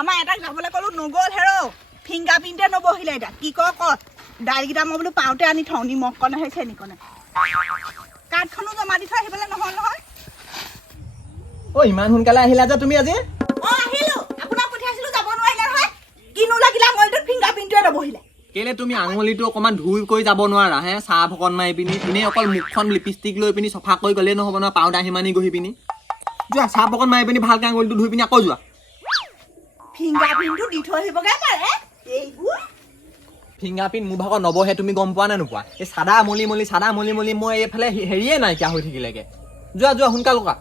আমাৰ এটাক যাবলৈ ক'লো নগ'ল হেৰ। ফিংগাৰ প্ৰিণ্টে নবহিলে এতিয়া। কি কৰ কত? দাইলকেইটা মই বোলো পাওঁতে আনি থওঁ নিমখ কণে চেনিকণে কাৰ্ডখনো জমা দি থৈ আহিবলৈ নহ'ল নহয়। অ ইমান সোনকালে আহিলা যে তুমি আজি? অঁ আহিলো। আপোনাক পঠিয়াইছিলো যাব নোৱাৰিলে নহয়। কিনো লাগিলে আঙুলিটোত ফিংগাৰ প্ৰিণ্টটোৱে নবহিলে। কেলে তুমি আঙুলিটো অকণমান ধুই কৰি যাব নোৱাৰা হে? চাহ ভকত মাৰি পিনি এনেই অকল মুখখন লিপষ্টিক লৈ পিনি চফা কৰি গ'লেই নহ'ব নহয় পাউদাৰ সিমানি গহি পিনি। যোৱা চাহ ভকত মাৰি পিনি ভালকৈ আঙুলিটো ধুই পিনি আকৌ যোৱা। ফিংগাৰ প্ৰিণ্টটো দি থৈ আহিবগৈ পাৰে এইবোৰ। ফিংগাৰ প্ৰিণ্ট মোৰ ভাগত নবহে তুমি গম পোৱা নে নোপোৱা? এই চাদা মলি মলি চাদা মলি মলি মই এইফালে হেৰিয়ে নাইকিয়া হৈ থাকিলেগে। যোৱা যোৱা সোনকাল কৰা।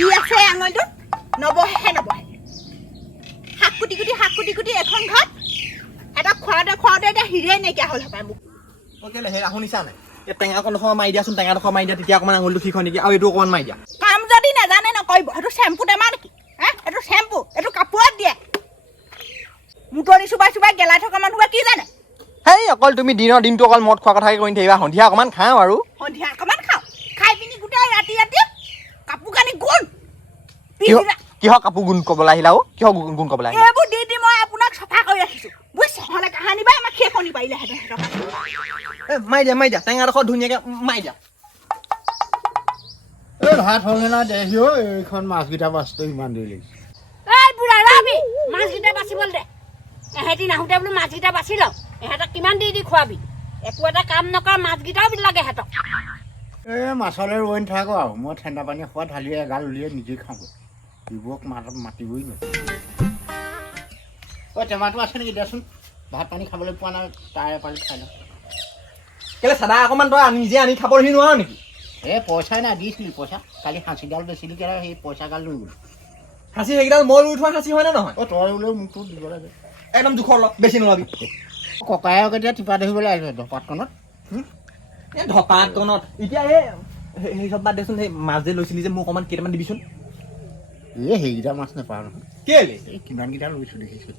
ই আছে আঙুলিটোত? নবহেহে নবহে। শাক কুটি কুটি শাক কুটি কুটি এখন ঘৰত এটা খোৱাওতে খোৱাওতে এতিয়া হিৰে নাইকিয়া হ'ল হপায় মোক। অ কেলে? হেৰা শুনিছা নাই? এই টেঙাকণ ডোখৰ মাৰি দিয়াচোন টেঙাডোখৰ মাৰি দিয়া তেতিয়া অকণমান আঙুলিটো ঠিক হয় নেকি? আৰু এইটো অকণমান মাৰি দিয়া। কাম যদি নাজানে নকৰিব সেইটো চেম্পু টেমা নেকি? এইটো চেম্পু এইটো কাপোৰত দিয়ে। মুতৰি চুবাই চুবাই গেলাই থকা মানুহে কি জানে? হেই অকল তুমি দিনৰ দিনটো অকল মদ খোৱা কথাকে কৈ থাকিবা সন্ধিয়া অকণমান খাওঁ আৰু। সন্ধিয়া অকণমান খাওঁ। খাই পিনি গোটেই ৰাতি ৰাতি কাপোৰ কানি গুণ পিছদিনা কিহৰ কাপোৰ গুণ ক'বলৈ আহিলা অ? কিহৰ গুণ গুণ ক'বলৈ আহিলা? এইবোৰ দি দি মই আপোনাক চফা কৰি ৰাখিছো। বুজিছে নহ'লে কাহানি বাই আমাক খেখনি পাৰিলেহেঁতেন সিহঁতৰ এ মাৰি দিয়া মাৰি দিয়া। টেঙাডোখৰ ধুনীয়াকৈ মাৰি দিয়া। এই ভাত হ'লে না দেহি অ' এইখন মাছকেইটা বাচতে ইমান দেৰি লাগিছে। এই বুঢ়া ৰবি মাছকেইটা বাচিবলৈ দে। এহেঁতি নাহোঁতে বোলো মাছকেইটা বাচি লওঁ। এহেঁতক কিমান দি দি খুৱাবি? একো এটা কাম নকৰা মাছকেইটাও লাগে এহেঁতক এই মাছলৈ ৰৈ নাথাক আৰু। মই ঠাণ্ডা পানী খোৱা ঢালি এগাল উলিয়াই নিজে খাওঁগৈ। দিবক মাত মাতিবই নোৱাৰি। ঐ টেমাটো আছে নেকি দেচোন? ভাত পানী খাবলৈ পোৱা নাই তাৰে পানী খাই লওঁ। কেলে চাদা অকণমান তই নিজে আনি খাবহি নোৱাৰ নেকি? এই পইচাই নাই দিছিলি পইচা কালি সাঁচিডাল বেচিলি কেলা সেই পইচাগাল লৈ গ'ল। সাঁচি সেইকেইডাল মই থোৱা সাঁচি হয়নে নহয়? অ' তই বোলেও মোকতো দিব লাগে। একদম জোখৰ ল বেছি নলবি। ককায়েক এতিয়া টিপা ধৰিবলৈ আহিছে ধপাতখনত এই ধপাতকণত এতিয়া এই সেই- চব বাদ দেচোন সেই মাছ যে লৈছিলি যে মোক অকণমান কেইটামান দিবিচোন। এই সেইকেইটা মাছ নাপাওঁ নহয়। কেলে? এই কিমানকেইটা লৈছোঁ দেখিছোঁ।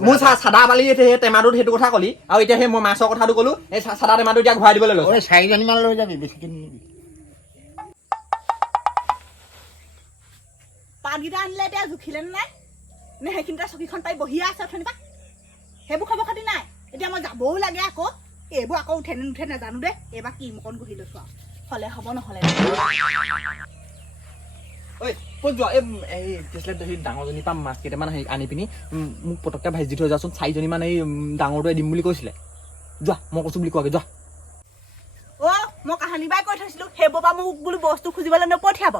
মোৰ চা চাদা বালি সেই টেমাটোত সেইটো কথা ক'লি। আৰু এতিয়া সেই মই মাছৰ কথাটো ক'লো এই চা- চাদা টেমাটো এতিয়া ঘূৰাই দিবলৈ লৈছো। ঐ চাৰিজনীমান লৈ যাবি বেছিকৈ নিনিবি পাতকেইটা আনিলে এতিয়া জুখিলে নে নাই? নে সেইখিনিতে চকীখন পাই বহিয়ে আছে অথনিপা সেইবোৰ খবৰ খাতি নাই। এতিয়া মই যাবও লাগে আকৌ। এইবোৰ আকৌ উঠে নুঠে নাজানো দেই। এইবাৰ কি মকন গহি লৈছো আৰু। হ'লে হ'ব নহ'লে। ঐ ক'ত যোৱা এই এই কি সেই ডাঙৰজনীৰ পৰা মাছ কেইটামান হেৰি আনি পিনি মোক পটককৈ ভাজি থৈ যাচোন চাৰিজনীমান এই উম, ডাঙৰটোৱে দিম বুলি কৈছিলে। যোৱা মই কৈছোঁ বুলি কোৱাকৈ যোৱা। অ মই কাহানী বাই কৈ থৈছিলো সেইবোৰ পৰা মোক বোলো বস্তু খুজিবলৈ নপঠিয়াব।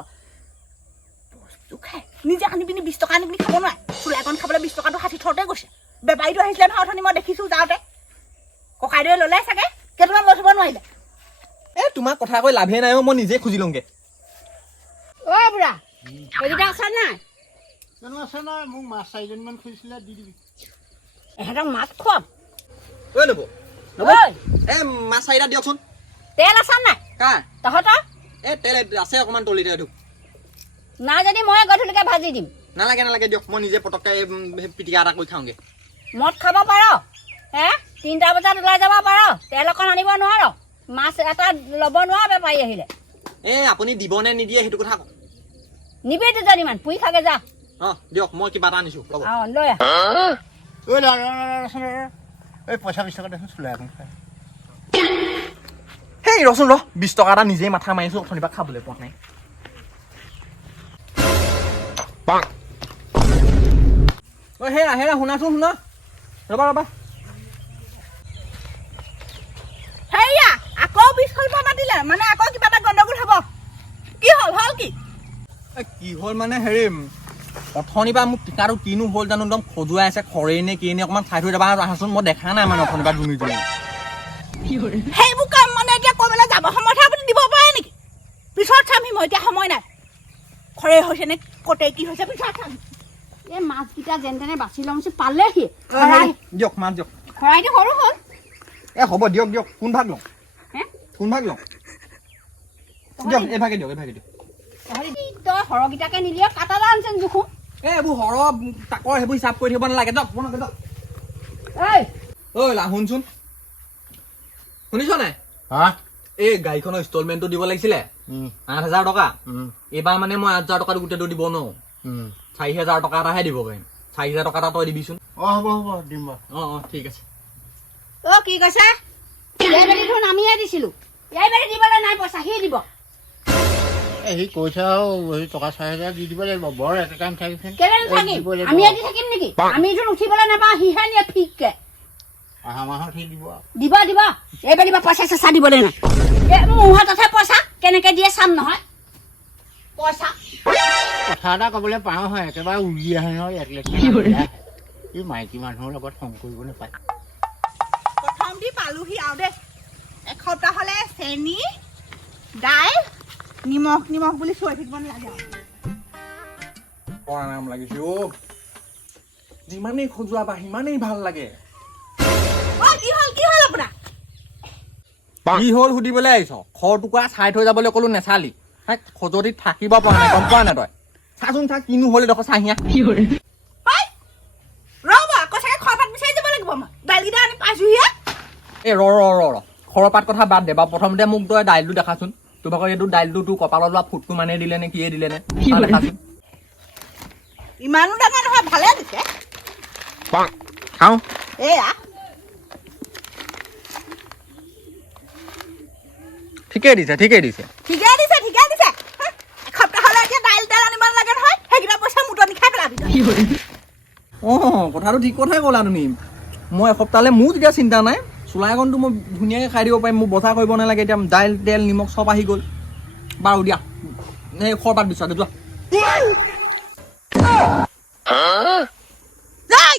বস্তু খাই নিজে আনি পিনি বিছ টকা আনি পিনি খাব নোৱাৰে। চুলাইকণ খাবলৈ বিছ টকাটো ষাঠি থওঁতে গৈছে। বেপাৰীটো আহিছিলে নহয় অথনি মই দেখিছো যাওঁতে। ককাইদেৱে ল'লে চাগে কেইটকা লৈ থ'ব নোৱাৰিলে। এই তোমাক কথা কৈ লাভেই নাই অ' মই নিজে খুজি লওঁগৈ। অ বুঢ়া। সেইকেইটা আছে নাই জানো আছে নহয় মোক মাছ চাৰিজনীমান খুজিছিলে দি দিবি এহেঁতক মাছ খুৱাম ঐ নব এই মাছ চাৰিটা দিয়কচোন তেল আছে নাই কাৰ তহঁতৰ এই তেল আছে অকণমান তলিতে এইটো নাই যদি মই গধূলিকৈ ভাজি দিম নালাগে নালাগে দিয়ক মই নিজে পটককৈ সেই পিটিকা এটা কৰি খাওঁগৈ মদ খাব পাৰ হে তিনিটা বজাত ওলাই যাব পাৰ তেল অকণ আনিব নোৱাৰ মাছ এটা ল'ব নোৱাৰ বেপাৰী আহিলে এই আপুনি দিবনে নিদিয়ে সেইটো কথা কওক নিবি দুজনীমান পুৰি খাগে যা। অঁ দিয়ক মই কিবা এটা আনিছোঁ ল'ব। অঁ লৈ আহ। ঐ ৰ, ৰ, ৰ, ৰচোন, ৰ। এই পইচা বিছ টকা দেচোন চুলাই এখন খাই। সেই ৰচোন ৰ বিছ টকা এটা নিজেই মাথা মাৰিছোঁ অথনিৰ পৰা খাবলৈ পোৱা নাই। ঐ হেৰা হেৰা শুনাচোন শুনা ৰ'বা ৰ'বা। হেৰিয়া আকৌ বিছ মাতিলে মানে আকৌ কি হ'ল মানে হেৰি অথনিৰ পৰা মোক টিকাটো কিনো হ'ল জানো একদম খজুৱাই আছে খৰেই নে কি নে অকণমান চাই থৈ যাবা আহাচোন মই দেখা নাই মানে অথনিৰ পৰা দুনিজনী। সেইবোৰ কাম মানে এতিয়া ক'বলৈ যাব সময়তহে আপুনি দিব পাৰে নেকি? পিছত চামহি মই এতিয়া সময় নাই। খৰে হৈছে নে কতে কি হৈছে পিছত চাম। এই মাছকেইটা যেনে তেনে বাচি লওঁচোন পালেহি দিয়ক মাছ দিয়ক। খৰাইটো সৰু হ'ল। এ হ'ব দিয়ক দিয়ক কোন ভাগ লওঁ? কোন ভাগ লওঁ? দিয়ক এইভাগে দিয়ক এইভাগে দিয়ক। সৰহকেইটাকে নিলিয়ে কাটা এটা আনিছে জোখো এই এইবোৰ সৰহ তাকৰ সেইবোৰ হিচাপ কৰি থাকিব নালাগে। দিয়ক বনাওঁগে দিয়ক ঐ ঐ লা শুনচোন। শুনিছ নাই? হা? এই গাড়ীখনৰ ইনষ্টলমেণ্টটো দিব লাগিছিলে। উম, আঠ হাজাৰ টকা। উম, এইবাৰ মানে মই আঠ হাজাৰ টকাটো গোটেইটো দিব নোৱাৰোঁ। চাৰি হেজাৰ টকা এটাহে দিব পাৰিম চাৰি হেজাৰ টকা এটা তই দিবিচোন। অঁ হ'ব হ'ব দিম বাৰু। অঁ অঁ ঠিক আছে। অ' কি কৈছে? এই বেলি দেখোন আমিহে দিছিলোঁ। এই দিবলৈ নাই পইচা সি দিব। এই সি কৈছে আৰু টকা চাৰি হাজাৰ দি দিব লাগিব বৰ একে টাইম নাথাকিম? আমিহে দি থাকিম নেকি? আমি যোন উঠিবলৈ নাপাওঁ সিহে নিয়ে ফিককে। অহা মাহত সি দিব দিব দিব। এইবাৰ দিব পইচা চেঁচা দিবলৈ নাই। মোৰ হাততহে পইচা কেনেকে দিয়ে চাম নহয়। পইচা। কথা এটা ক'বলৈ পাওঁ হয় একেবাৰে উৰি আহে নহয় এক লেখ এই মাইকী মানুহৰ লগত খং কৰিব নাপায়। প্ৰথম দি পালোহি আৰু দেই। এসপ্তাহ হ'লে চেনি দাইল নিমখ নিমখ বুলি চৈ থাকিব নালাগে। আৰু পৰা নাম লাগিছে অ' যিমানেই খজুৱা বা সিমানেই ভাল লাগে। কি হ'ল কি হ'ল আপোনাৰ? কি হ'ল সুধিবলৈ আহিছ? খৰ টুকুৰা চাই থৈ যাবলৈ ক'লো নেচালি। খজুৱতিত থাকিব পৰা নাই গম পোৱা নাই তই? চাচোন চা কিনো হ'ল এডোখৰ চাহিয়া? পাইছোহিহে এই ৰ ৰ ৰ ৰ। খৰপাত কথা বাদ দে বাৰু প্ৰথমতে মোক তই দাইলটো দেখাচোন। তোৰ এইটো দাইলটো তোৰ কপালত লোৱা ফুটটো মানে দিলে নে কিয়ে দিলে নে? ইমানো ডাঙৰ নহয় ভালে দিছে। খাওঁ। এয়া। ঠিকেই দিছে ঠিকেই দিছে। ঠিকে দিছে ঠিকে দিছে। হা, এসপ্তাহ হ'লে এতিয়া দাইল তেল আনিব নালাগে নহয় সেইকেইটা পইচা মুটনি খাই পেলাবি তই। অঁ কথাটো ঠিক কথাই ক'লা তুমি। মই এসপ্তাহলৈ মোৰ তেতিয়া চিন্তা নাই। চোলা এখনটো মই ধুনীয়াকৈ খাই দিব পাৰিম মোৰ বজাৰ কৰিব নালাগে এতিয়া দাইল তেল নিমখ চব আহি গ'ল। বাৰু দিয়া এই খৰপাত বিচাৰে যোৱা। যাই!